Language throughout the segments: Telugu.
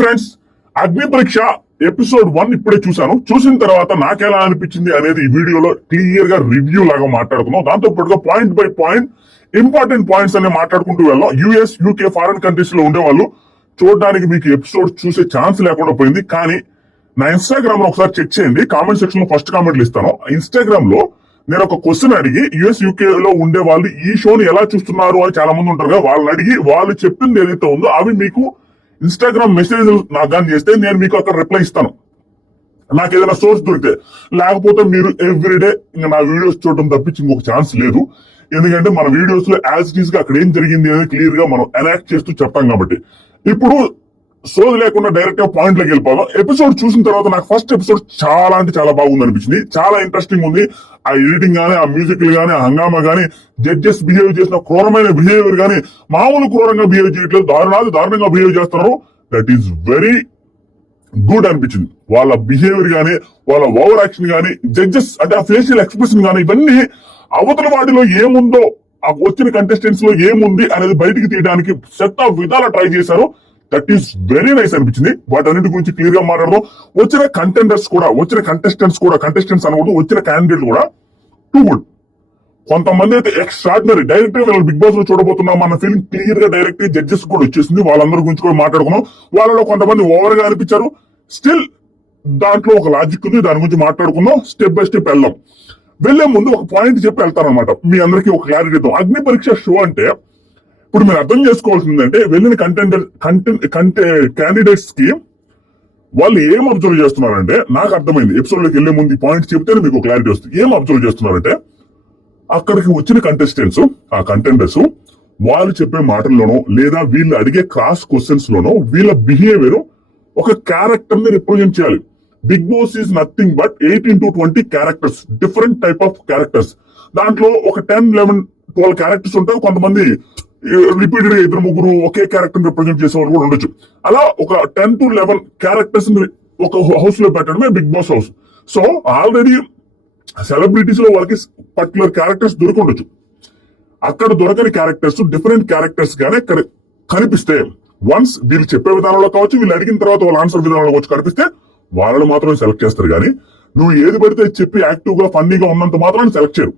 ఫ్రెండ్స్, అగ్ని పరీక్ష ఎపిసోడ్ 1 ఇప్పుడే చూసిన తర్వాత నాకెలా అనిపించింది అనేది ఈ వీడియోలో క్లియర్ గా రివ్యూ లాగా మాట్లాడుకున్నాం. దాంతో పాటుగా point by point important points అన్ని మాట్లాడుకుంటూ వెళ్ళాం. యుఎస్, యూకే, ఫారెన్ కంట్రీస్ లో ఉండేవాళ్ళు చూడడానికి మీకు ఎపిసోడ్ చూసే ఛాన్స్ లేకుండా పోయింది. కానీ నా ఇన్స్టాగ్రామ్ లో ఒకసారి చెక్ చేయండి. కామెంట్ సెక్షన్ లో ఫస్ట్ కామెంట్లు ఇస్తాను. ఇన్స్టాగ్రామ్ లో నేను ఒక క్వశ్చన్ అడిగి యుఎస్, యూకే లో ఉండే వాళ్ళు ఈ షోని ఎలా చూస్తున్నారు అని చాలా మంది ఉంటారు కదా, వాళ్ళని అడిగి వాళ్ళు చెప్పింది ఏదైతే ఉందో అవి మీకు ఇన్స్టాగ్రామ్ మెసేజ్ నాకు కానీ చేస్తే నేను మీకు అక్కడ రిప్లై ఇస్తాను, నాకు ఏదైనా సోర్స్ దొరికితే. లేకపోతే మీరు ఎవ్రీడే ఇంకా నా వీడియోస్ చూడడం తప్పించి ఇంకొక ఛాన్స్ లేదు. ఎందుకంటే మన వీడియోస్ లో యాజ్ ఇట్ ఈస్ గా అక్కడ ఏం జరిగింది అనేది క్లియర్ గా మనం ఎనాక్ట్ చేస్తూ చెప్తాం కాబట్టి. ఇప్పుడు సోది లేకుండా డైరెక్ట్ గా పాయింట్ లోకి వెళ్ళిపోదాం. ఎపిసోడ్ చూసిన తర్వాత నాకు ఫస్ట్ ఎపిసోడ్ చాలా అంటే చాలా బాగుంది అనిపించింది. చాలా ఇంట్రెస్టింగ్ ఉంది. ఆ ఎడిటింగ్ గానీ, ఆ మ్యూజిక్ గానీ, ఆ హంగామా గానీ, జడ్జెస్ బిహేవ్ చేసిన క్రూరమైన బిహేవియర్ గానీ, మామూలు క్రూరంగా బిహేవ్ చేయట్లేదు, దారుణంగా బిహేవ్ చేస్తున్నారు. దట్ ఈస్ వెరీ గుడ్ అనిపించింది. వాళ్ళ బిహేవియర్ గానీ, వాళ్ళ ఓవర్ యాక్షన్ గానీ, జడ్జెస్ అంటే ఆ ఫేషియల్ ఎక్స్ప్రెషన్ గానీ, ఇవన్నీ అవతల వాటిలో ఏముందో, ఆ వచ్చిన కంటెస్టెంట్స్ లో ఏముంది అనేది బయటికి తీయడానికి సెట్ ఆఫ్ విధాల ట్రై చేశారు. దట్ ఈస్ వెరీ నైస్ అనిపించింది. వాటన్నిటి గురించి క్లియర్ గా మాట్లాడదాం. వచ్చిన కంటెస్టెంట్స్ అనకూడదు, వచ్చిన క్యాండిడేట్ కూడా టూ గుడ్. కొంతమంది అయితే ఎక్స్ట్రాడినరీ. డైరెక్ట్ గా బిగ్ బాస్ లో చూడబోతున్నాం అన్న ఫీలింగ్ క్లియర్ గా డైరెక్ట్ జడ్జెస్ కూడా వచ్చేసింది. వాళ్ళందరి గురించి కూడా మాట్లాడుకున్నాం. వాళ్ళలో కొంతమంది ఓవర్ గా అనిపించారు. స్టిల్ దాంట్లో ఒక లాజిక్ ఉంది, దాని గురించి మాట్లాడుకుందాం. స్టెప్ బై స్టెప్ వెళ్లే ముందు ఒక పాయింట్ చెప్పి వెళ్తారనమాట. మీ అందరికీ ఒక క్లారిటీ ఇద్దాం. అగ్ని పరీక్ష షో అంటే ఇప్పుడు మీరు అర్థం చేసుకోవాల్సిందంటే, వెళ్ళిన క్యాండిడేట్స్ కి వాళ్ళు ఏం అబ్జర్వ్ చేస్తున్నారంటే, నాకు అర్థమైంది. ఎపిసోడ్ లోకి వెళ్లే ముందు ఈ పాయింట్ చెప్తేనే మీకు క్లారిటీ వస్తుంది. ఏం అబ్జర్వ్ చేస్తున్నారంటే, అక్కడికి వచ్చిన కంటెండర్స్ వాళ్ళు చెప్పే మాటల్లోనో లేదా వీళ్ళు అడిగే క్రాస్ క్వశ్చన్స్ లోనో వీళ్ళ బిహేవియర్ ఒక క్యారెక్టర్ ని రిప్రజెంట్ చేయాలి. Big boss is nothing but 18 to 20 characters, different type of characters. దాంట్లో ఒక 10, 11, 12 క్యారెక్టర్స్ ఉంటాయి. కొంతమంది రిపీటెడ్ గా 2-3 ఒకే క్యారెక్టర్ రిప్రజెంట్ చేసే వాళ్ళు కూడా ఉండొచ్చు. అలా ఒక 10 to 11 క్యారెక్టర్స్ ఒక హౌస్ లో పెట్టడమే big boss house. So already celebrities లో వాళ్ళకి పర్టికులర్ క్యారెక్టర్స్ దొరికొండొచ్చు. అక్కడ దొరకని క్యారెక్టర్స్, డిఫరెంట్ క్యారెక్టర్స్ గానే కనిపిస్తే, వన్స్ వీళ్ళు చెప్పే విధానంలో కావచ్చు, వీళ్ళు అడిగిన తర్వాత వాళ్ళ ఆన్సర్ విధానంలో వచ్చి కనిపిస్తే వాళ్ళని మాత్రమే సెలెక్ట్ చేస్తారు. కానీ నువ్వు ఏది పడితే చెప్పి యాక్టివ్ గా ఫన్నీగా ఉన్నంత మాత్రాన్ని సెలెక్ట్ చేయరు.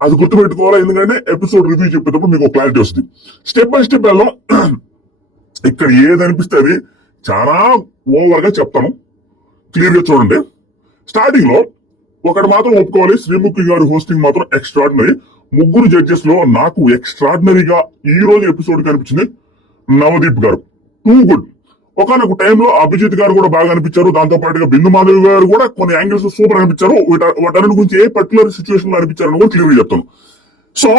అది గుర్తుపెట్టుకోవాలా. ఎందుకంటే ఎపిసోడ్ రివ్యూ చెప్పేటప్పుడు మీకు క్లారిటీ వస్తుంది. స్టెప్ బై స్టెప్ వెళ్దాం. ఇక్కడ ఏది అనిపిస్తే అది చాలా ఓవర్ గా చెప్తాను, క్లియర్ గా చూడండి. స్టార్టింగ్ లో ఒకటి మాత్రం ఒప్పుకోవాలి, శ్రీముఖి గారి హోస్టింగ్ మాత్రం ఎక్స్ట్రాడినరీ. ముగ్గురు జడ్జెస్ లో నాకు ఎక్స్ట్రాడినరీగా ఈ రోజు ఎపిసోడ్ కనిపించింది నవదీప్ గారు. Too good. ఒకనొక టైంలో అభిజిత్ గారు కూడా బాగా అనిపించారు. దాంతో పాటుగా బిందు మాధవి గారు కూడా కొన్ని యాంగిల్స్ సూపర్ అనిపించారు. వాటన్నిటి గురించి ఏ పర్టికులర్ సిచ్యువేషన్ లో అనిపించారని కూడా క్లియర్ గా చెప్తాను. సో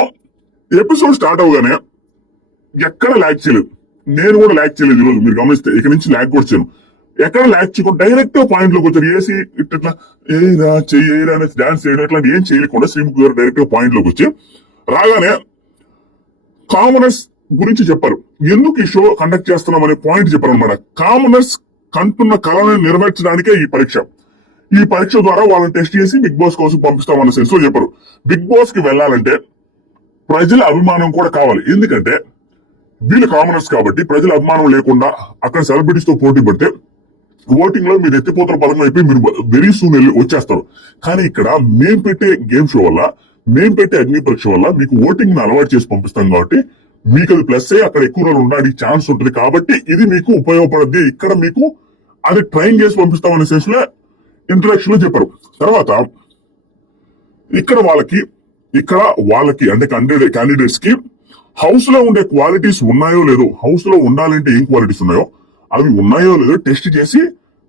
ఎపిసోడ్ స్టార్ట్ అవగానే ఎక్కడ ల్యాక్ చేయలేదు. నేను కూడా ల్యాక్ చేయలేదు ఈరోజు. మీరు గమనిస్తే ఇక నుంచి ల్యాక్ కూడా చేయను. ఎక్కడ ల్యాక్ చేయకుండా డైరెక్ట్ పాయింట్ లోకి వచ్చారు. ఏసీ ఇట్లా ఏరా చెయ్యరా అనేది డాన్స్ చేయడం ఇట్లాంటి ఏం చేయలేకుండా శ్రీముఖి గారు డైరెక్ట్ గా పాయింట్ లోకి వచ్చి రాగానే కామనర్స్ గురించి చెప్పారు. ఎందుకు ఈ షో కండక్ట్ చేస్తున్నాం అనే పాయింట్ చెప్పారు అనమాట. కామనర్స్ కంటున్న కళను నెరవేర్చడానికే ఈ పరీక్ష ద్వారా వాళ్ళని టెస్ట్ చేసి బిగ్ బాస్ కోసం పంపిస్తామన్న సెన్స్ లో చెప్పారు. బిగ్ బాస్ కి వెళ్లాలంటే ప్రజల అభిమానం కూడా కావాలి. ఎందుకంటే వీళ్ళు కామనర్స్ కాబట్టి ప్రజల అభిమానం లేకుండా అక్కడ సెలబ్రిటీస్ తో పోటీ పడితే ఓటింగ్ లో మీరు ఎత్తిపోతున్న పథకం అయిపోయి మీరు వెరీ సూన్ వెళ్ళి వచ్చేస్తారు. కానీ ఇక్కడ మేం పెట్టే గేమ్ షో వల్ల, మేం పెట్టే అగ్ని పరీక్ష వల్ల మీకు ఓటింగ్ ని అలవాటు చేసి పంపిస్తాం కాబట్టి మీకు అది ప్లస్ అయ్యి అక్కడ ఎక్కువ రోజులు ఉండడానికి ఛాన్స్ ఉంటుంది. కాబట్టి ఇది మీకు ఉపయోగపడద్ది. ఇక్కడ మీకు అది ట్రైన్ చేసి పంపిస్తామనే సెన్స్ లో ఇంట్రడక్షన్ లో చెప్పారు. తర్వాత ఇక్కడ వాళ్ళకి అంటే క్యాండిడేట్స్ కి హౌస్ లో ఉండే క్వాలిటీస్ ఉన్నాయో లేదో, హౌస్ లో ఉండాలంటే ఏం క్వాలిటీస్ ఉన్నాయో అవి ఉన్నాయో లేదో టెస్ట్ చేసి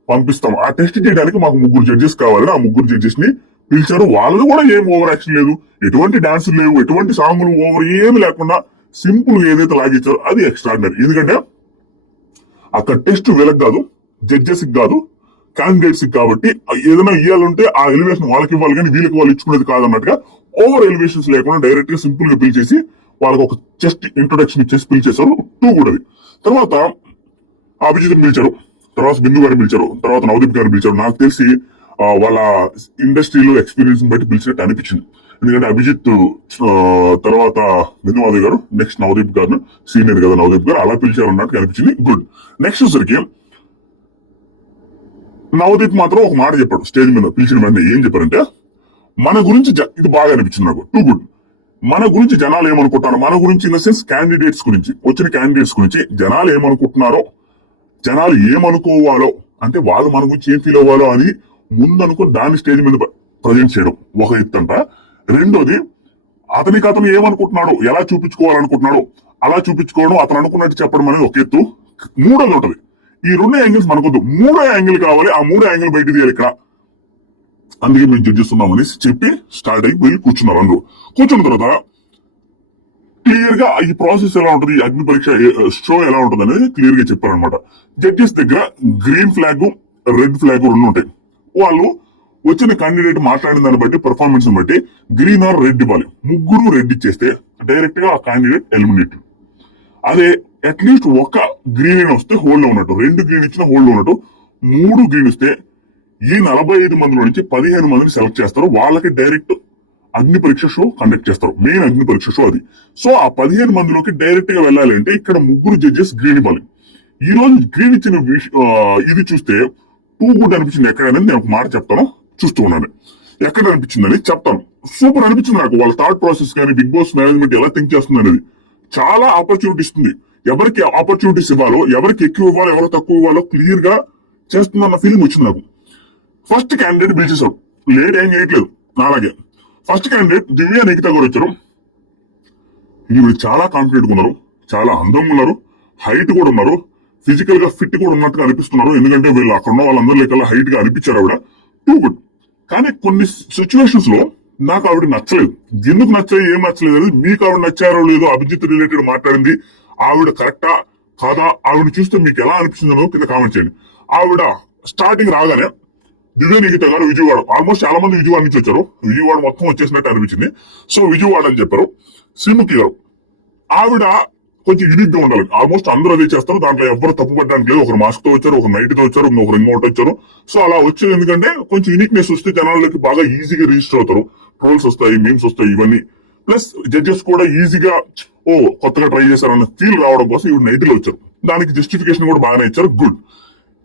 పంపిస్తాం. ఆ టెస్ట్ చేయడానికి మాకు 3 జడ్జెస్ కావాలని ఆ 3 జడ్జెస్ ని పిలిచారు. వాళ్ళు కూడా ఏం ఓవర్ యాక్షన్ లేదు, ఎటువంటి డాన్సులు లేవు, ఎటువంటి సాంగులు ఓవర్ ఏమి లేకుండా సింపుల్ గా ఏదైతే లాగించారో అది ఎక్స్ట్రాడినరీ. ఎందుకంటే అక్కడ టెస్ట్ వీళ్ళకి కాదు, జడ్జెస్ కి కాదు, క్యాండిడేట్స్ కి. కాబట్టి ఏదైనా ఇవ్వాలంటే ఆ ఎలివేషన్ వాళ్ళకి ఇవ్వాలి, కానీ వీళ్ళకి వాళ్ళు ఇచ్చుకునేది కాదన్నట్టుగా ఓవర్ ఎలివేషన్స్ లేకుండా డైరెక్ట్ గా సింపుల్ గా పిలిచేసి వాళ్ళకి ఒక జస్ట్ ఇంట్రొడక్షన్ ఇచ్చేసి పిలిచేశారు. టూ కూడా. తర్వాత అభిజిత్ పిలిచారు, తర్వాత బిందు గారిని పిలిచారు, తర్వాత నవదీప్ గారిని పిలిచారు. నాకు తెలిసి వాళ్ళ ఇండస్ట్రీలో ఎక్స్పీరియన్స్ బట్టి పిలిచినట్టు అనిపించింది. ఎందుకంటే అభిజిత్ తర్వాత బిందు మాధవి గారు, నెక్స్ట్ నవదీప్ గారు, సీనియర్ కదా నవదీప్ గారు, అలా పిలిచారు అన్నట్టు అనిపించింది. గుడ్. నెక్స్ట్ వచ్చరికి నవదీప్ మాత్రం ఒక మాట చెప్పాడు స్టేజ్ మీద పిలిచిన వెంటనే. ఏం చెప్పారంటే, మన గురించి ఇది బాగా అనిపించింది నాకు, టూ గుడ్. మన గురించి జనాలు ఏమనుకుంటారు, మన గురించి ఇన్ ద సెన్స్ క్యాండిడేట్స్ గురించి, వచ్చిన క్యాండిడేట్స్ గురించి జనాలు ఏమనుకుంటున్నారో, జనాలు ఏమనుకోవాలో, అంటే వాళ్ళు మన గురించి ఏం ఫీల్ అవ్వాలో అని ముందు అనుకుని దాన్ని స్టేజ్ మీద ప్రజెంట్ చేయడం ఒక ఎత్తంట. రెండోది, అతను ఏమనుకుంటున్నాడు, ఎలా చూపించుకోవాలనుకుంటున్నాడు అలా చూపించుకోవడం, అతను అనుకున్నట్టు చెప్పడం అనేది ఒక ఎత్తు. మూడోది ఉంటది, ఈ రెండు యాంగిల్స్ మనకొద్దు, మూడో యాంగిల్ కావాలి, ఆ మూడో యాంగిల్ బయట తీయాలి ఇక్కడ. అందుకే మేము జడ్జెస్ ఉన్నామని చెప్పి స్టార్ట్ అయ్యి వెళ్ళి కూర్చున్నారు. అందరూ కూర్చున్న తర్వాత క్లియర్ గా ఈ ప్రాసెస్ ఎలా ఉంటుంది, ఈ అగ్ని పరీక్ష షో ఎలా ఉంటుంది అనేది క్లియర్ గా చెప్పారనమాట. జడ్జెస్ దగ్గర గ్రీన్ ఫ్లాగ్, రెడ్ ఫ్లాగ్ రెండు ఉంటాయి. వాళ్ళు వచ్చిన క్యాండిడేట్ మాట్లాడిన దాన్ని బట్టి, పర్ఫార్మెన్స్ బట్టి గ్రీన్ ఆర్ రెడ్ ఇవ్వాలి. ముగ్గురు రెడ్ ఇచ్చేస్తే డైరెక్ట్ గా ఆ క్యాండిడేట్ ఎలిమినేట్. అదే అట్లీస్ట్ ఒక గ్రీన్ వస్తే హోల్డ్ లో ఉన్నట్టు, రెండు గ్రీన్ ఇచ్చిన హోల్డ్ లో ఉన్నట్టు, మూడు గ్రీన్ వస్తే ఈ 45 మందిలో నుంచి 15 మందిని సెలెక్ట్ చేస్తారు. వాళ్ళకి డైరెక్ట్ అగ్ని పరీక్ష షో కండక్ట్ చేస్తారు, మెయిన్ అగ్ని పరీక్ష షో అది. సో ఆ 15 మందిలోకి డైరెక్ట్ గా వెళ్ళాలి అంటే ఇక్కడ ముగ్గురు జడ్జెస్ గ్రీన్ ఇవ్వాలి. ఈ రోజు గ్రీన్ ఇచ్చిన ఇది చూస్తే టూ గుడ్ అనిపించింది. ఎక్కడనేది నేను ఒక మాట చెప్తాను, చూస్తూ ఉన్నాను ఎక్కడ అనిపించిందని చెప్తాను. సూపర్ అనిపించింది నాకు. వాళ్ళ థాట్ ప్రాసెస్ కానీ, బిగ్ బాస్ మేనేజ్మెంట్ ఎలా థింక్ చేస్తుంది అనేది చాలా ఆపర్చునిటీ ఇస్తుంది. ఎవరికి ఆపర్చునిటీస్ ఇవ్వాలో, ఎవరికి ఎక్కువ ఇవ్వాలో, ఎవరు తక్కువ ఇవ్వాలో క్లియర్ గా చేస్తుందన్న ఫీలింగ్ వచ్చింది నాకు. ఫస్ట్ క్యాండిడేట్ పిలిచేశారు, లేట్ ఏం చేయట్లేదు. అలాగే ఫస్ట్ క్యాండిడేట్ దివ్య నిఖిత గారు వచ్చారు. ఈవిడ చాలా కాన్ఫిడెంట్ గా ఉన్నారు, చాలా అందంగా ఉన్నారు, హైట్ కూడా ఉన్నారు, ఫిజికల్ గా ఫిట్ కూడా ఉన్నట్టుగా అనిపిస్తున్నారు. ఎందుకంటే వీళ్ళు అక్కడ ఉన్న వాళ్ళందరూ లేక హైట్ గా అనిపించారు ఆవిడ. Too good. కానీ కొన్ని సిచ్యువేషన్స్ లో నాకు ఆవిడ నచ్చలేదు. ఎందుకు నచ్చలేదు, ఏం నచ్చలేదు అనేది మీకు ఆవిడ నచ్చారో లేదో, అభిజిత్ రిలేటెడ్ మాట్లాడింది ఆవిడ కరెక్టా కాదా, ఆవిడ చూస్తే మీకు ఎలా అనిపిస్తుందో కింద కామెంట్ చేయండి. ఆవిడ స్టార్టింగ్ రాగానే దివ్య నిఖిత గారు విజయవాడ, ఆల్మోస్ట్ చాలా మంది విజయవాడ నుంచి వచ్చారు, విజయవాడ మొత్తం వచ్చేసినట్టు అనిపించింది. సో విజయవాడ అని చెప్పారు. శ్రీముఖి గారు, ఆవిడ కొంచెం యూనిక్ గా ఉండాలి. ఆల్మోస్ట్ అందరూ అదే చేస్తారు, దాంట్లో ఎవరు తప్పు పట్టడానికి లేదు. ఒకరు మాస్క్ తో వచ్చారు, ఒకరు నైట్ తో వచ్చారు, ఒకరు రిమోట్ వచ్చారు. సో అలా వచ్చేది ఎందుకంటే కొంచెం యూనిక్నెస్ వస్తే జనాలకి బాగా ఈజీగా రిజిస్టర్ అవుతారు, ట్రోల్స్ వస్తాయి, మీమ్స్ వస్తాయి, ఇవన్నీ. ప్లస్ జడ్జెస్ కూడా ఈజీగా కొత్తగా ట్రై చేశారన్న ఫీల్ రావడం కోసం ఇవి నైట్ లో వచ్చారు. దానికి జస్టిఫికేషన్ కూడా బాగానే ఇచ్చారు, గుడ్.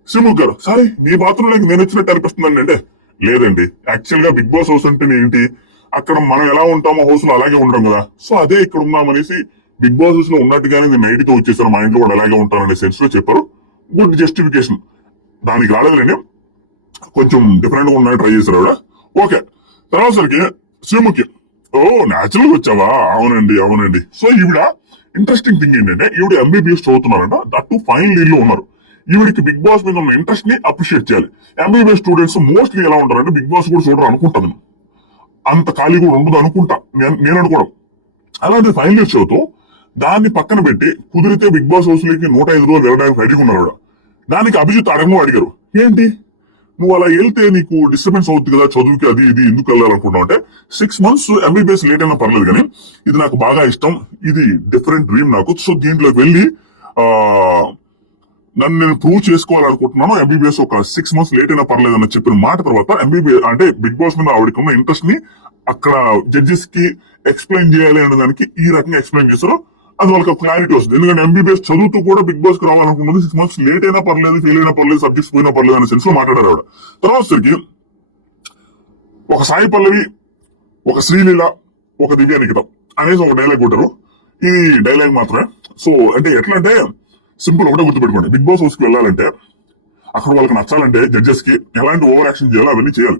శ్రీముఖ్ గారు, సరే మీ బాత్రూంలోకి నేను వచ్చినట్టు అనిపిస్తుందండి అంటే, లేదండి యాక్చువల్ గా బిగ్ బాస్ హౌస్ అంటే ఏంటి, అక్కడ మనం ఎలా ఉంటామో హౌస్ లో అలాగే ఉండడం కదా, సో అదే ఇక్కడ ఉన్నామనేసి బిగ్ బాస్ హౌస్ లో ఉన్నట్టుగానే నేను నైట్ తో వచ్చేసాను, మా ఇంట్లో కూడా అలాగే ఉంటాననే సెన్స్ లో చెప్పారు. Good justification. దానికి రాలేదండి, కొంచెం డిఫరెంట్ గా ఉన్నాయని ట్రై చేశారు ఆవిడ. ఓకే. తర్వాత సరికి శ్రీముఖి, ఓ న్యాచురల్ గా వచ్చావా, అవునండి. సో ఈవిడ ఇంట్రెస్టింగ్ థింగ్ ఏంటంటే, ఈవిడ ఎంబీబీఎస్ చదువుతున్నారంట, దట్టు ఫైనల్ ఇయర్ లో ఉన్నారు. ఈవిడికి బిగ్ బాస్ మీద ఉన్న ఇంట్రెస్ట్ ని అప్రిషియేట్ చేయాలి. ఎంబీబీఎస్ స్టూడెంట్స్ మోస్ట్లీ ఎలా ఉంటారంటే బిగ్ బాస్ కూడా చూడరు అనుకుంటాను, అంత ఖాళీ కూడా ఉండదు అనుకుంటా, నేను అనుకోవడం. అలాంటి ఫైనల్ ఇయర్ చదువుతూ దాన్ని పక్కన పెట్టి కుదిరితే బిగ్ బాస్ హౌస్ లోకి 105 రోజులు వెళ్ళడానికి రెడీ ఉన్నారు. దానికి అభిజిత్ అడిగారు, ఏంటి నువ్వు అలా వెళ్తే నీకు డిస్టర్బెన్స్ అవుతుంది కదా చదువుకి, అది ఇది ఎందుకు వెళ్ళాలనుకుంటున్నావు అంటే, 6 months ఎంబీబీఎస్ లేట్ అయినా పర్లేదు కానీ ఇది నాకు బాగా ఇష్టం, ఇది డిఫరెంట్ డ్రీమ్ నాకు, సో దీంట్లోకి వెళ్ళి నన్ను నేను ప్రూవ్ చేసుకోవాలనుకుంటున్నాను. ఎంబీబీఎస్ ఒక 6 months లేట్ అయినా పర్లేదు అని చెప్పిన మాట తర్వాత ఎంబీబీఎస్ అంటే బిగ్ బాస్ మీద ఆవిడకి ఉన్న ఇంట్రెస్ట్ ని అక్కడ జడ్జెస్ కి ఎక్స్ప్లెయిన్ చేయాలి అనే దానికి ఈ రకంగా ఎక్స్ప్లెయిన్ చేస్తారు. అది వాళ్ళకి క్లారిటీ వస్తుంది. ఎందుకంటే ఎంబీబీఎస్ చదువుతూ కూడా బిగ్ బాస్ కి రావాలనుకుంటుంది, 6 months లేట్ అయినా పర్లేదు, ఫెయిల్ అయినా పర్లేదు, సబ్జెక్ట్స్ పోయినా పర్లేదు అనే సెన్స్ లో మాట్లాడారు ఆవిడ. తర్వాత సరికి ఒక సాయి పల్లవి, ఒక శ్రీలీల, ఒక దివ్య నిఖిత అనేసి ఒక డైలాగ్ కొట్టారు. ఇది డైలాగ్ మాత్రమే. సో అంటే ఎట్లా అంటే సింపుల్, ఒకటే గుర్తుపెట్టుకోండి, బిగ్ బాస్ హౌస్ కి వెళ్ళాలంటే అక్కడ వాళ్ళకి నచ్చాలంటే జడ్జెస్ కి ఎలాంటి ఓవర్ యాక్షన్ చేయాలో అవన్నీ చేయాలి.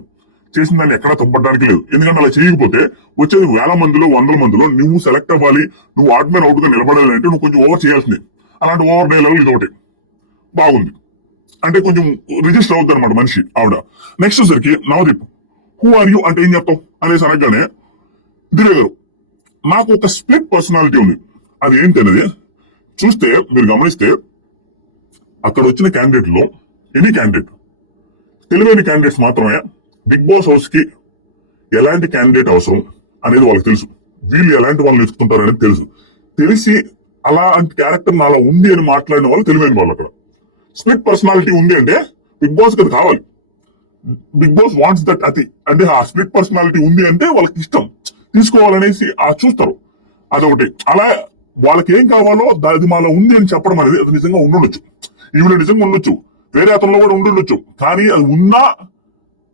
చేసిన దాన్ని ఎక్కడా తప్పడానికి లేదు. ఎందుకంటే అలా చేయకపోతే వచ్చేది 1000 మందిలో 100 మందిలో నువ్వు సెలెక్ట్ అవ్వాలి, నువ్వు ఆడ్ మ్యాన్ అవుట్ గా నిలబడాలి అంటే నువ్వు కొంచెం ఓవర్ చేయాల్సింది. అలాంటి ఓవర్ డైలాగ్ ఇది ఒకటి బాగుంది, అంటే కొంచెం రిజిస్టర్ అవుతుంది అనమాట మనిషి ఆవిడ. నెక్స్ట్ సరికి నవదీప్, హూ ఆర్ యూ అంటే ఏం చెప్తావు అనేసి అనగానే దివ్య గారు, నాకు ఒక స్ప్లిట్ పర్సనాలిటీ ఉంది, అది ఏంటి అనేది చూస్తే మీరు గమనిస్తే అక్కడ వచ్చిన క్యాండిడేట్ లో ఎనీ క్యాండిడేట్, తెలివైన క్యాండిడేట్స్ మాత్రమే బిగ్ బాస్ హౌస్ కి ఎలాంటి క్యాండిడేట్ అవసరం అనేది వాళ్ళకి తెలుసు, వీళ్ళు ఎలాంటి వాళ్ళని ఎత్తుకుంటారు అనేది తెలుసు. తెలిసి అలాంటి క్యారెక్టర్ నాలో ఉంది అని మాట్లాడిన వాళ్ళు తెలివైన వాళ్ళు. అక్కడ స్ప్లిట్ పర్సనాలిటీ ఉంది అంటే బిగ్ బాస్ కి అది కావాలి, బిగ్ బాస్ వాంట్స్ దట్. అది అంటే ఆ స్ప్లిట్ పర్సనాలిటీ ఉంది అంటే వాళ్ళకి ఇష్టం, తీసుకోవాలనేసి చూస్తారు, అదొకటి. అలా వాళ్ళకి ఏం కావాలో అది మాలో ఉంది అని చెప్పడం అనేది అది నిజంగా ఉండొచ్చు, ఈవిడ నిజంగా ఉండొచ్చు. వేరే అతనిలో కూడా ఉండుండొచ్చు, కానీ అది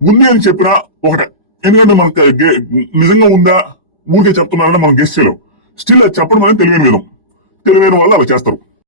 ఉంది అని చెప్పినా ఒకటే. ఎందుకంటే మనకి నిజంగా ఉందా ఊరికే చెప్తున్నారంటే మనం గెస్ట్ చేయలేం. స్టిల్ అది చెప్పడం అనేది తెలివైన విధం. తెలివైన వాళ్ళు అలా చేస్తారు.